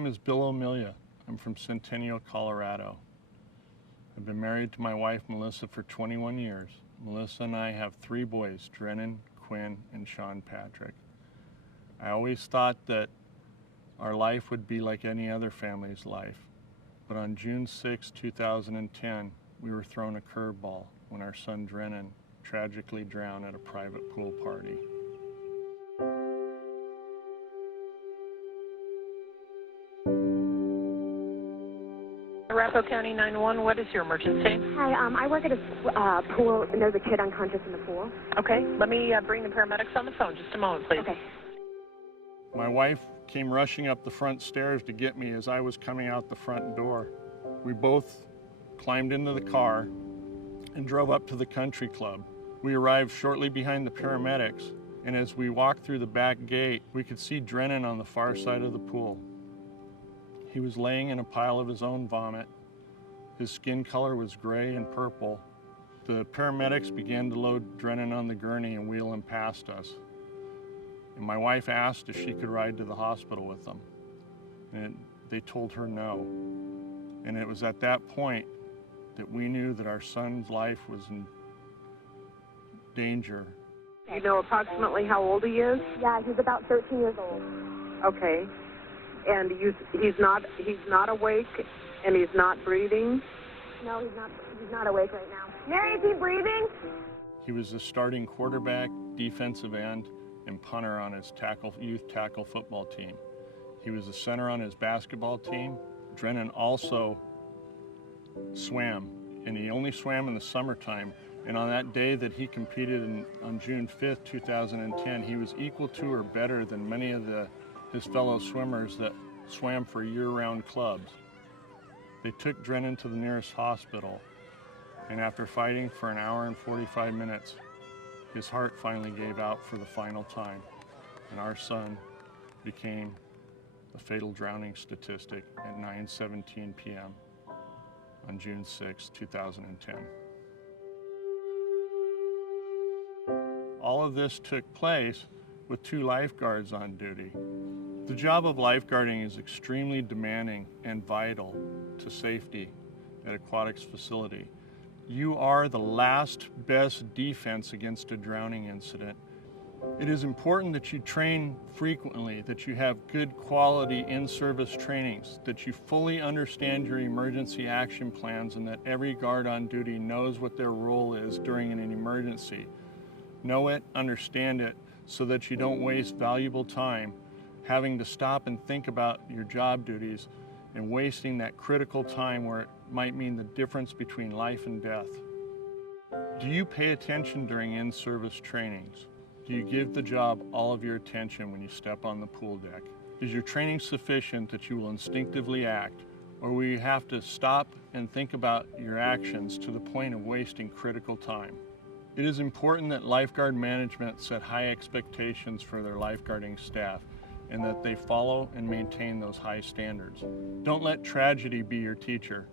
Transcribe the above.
name is Bill O'Melia. I'm from Centennial, Colorado. I've been married to my wife, Melissa, for 21 years. Melissa and I have 3 boys, Drennan, Quinn, and Sean Patrick. I always thought that our life would be like any other family's life. But on June 6, 2010, we were thrown a curveball when our son Drennan tragically drowned at a private pool party. Arapahoe County 911, what is your emergency? Hi, I work at a pool, and there's a kid unconscious in the pool. Okay, let me bring the paramedics on the phone. Just a moment, please. Okay. My wife came rushing up the front stairs to get me as I was coming out the front door. We both climbed into the car and drove up to the country club. We arrived shortly behind the paramedics, and as we walked through the back gate, we could see Drennan on the far side of the pool. He was laying in a pile of his own vomit. His skin color was gray and purple. The paramedics began to load Drennan on the gurney and wheel him past us. And my wife asked if she could ride to the hospital with them. And they told her no. And it was at that point that we knew that our son's life was in danger. Do you know approximately how old he is? Yeah, he's about 13 years old. Okay. And he's not awake, and he's not breathing? No, he's not awake right now. Mary, is he breathing? He was the starting quarterback, defensive end, and punter on his youth tackle football team. He was the center on his basketball team. Drennan also swam, and he only swam in the summertime. And on that day that he competed on June 5th, 2010, he was equal to or better than many of his fellow swimmers that swam for year-round clubs. They took Drennan to the nearest hospital, and after fighting for an hour and 45 minutes, his heart finally gave out for the final time, and our son became a fatal drowning statistic at 9:17 p.m. on June 6, 2010. All of this took place with 2 lifeguards on duty. The job of lifeguarding is extremely demanding and vital to safety at aquatics facility. You are the last best defense against a drowning incident. It is important that you train frequently, that you have good quality in-service trainings, that you fully understand your emergency action plans, and that every guard on duty knows what their role is during an emergency. Know it, understand it, so that you don't waste valuable time having to stop and think about your job duties and wasting that critical time where it might mean the difference between life and death. Do you pay attention during in-service trainings? Do you give the job all of your attention when you step on the pool deck? Is your training sufficient that you will instinctively act, or will you have to stop and think about your actions to the point of wasting critical time? It is important that lifeguard management set high expectations for their lifeguarding staff and that they follow and maintain those high standards. Don't let tragedy be your teacher.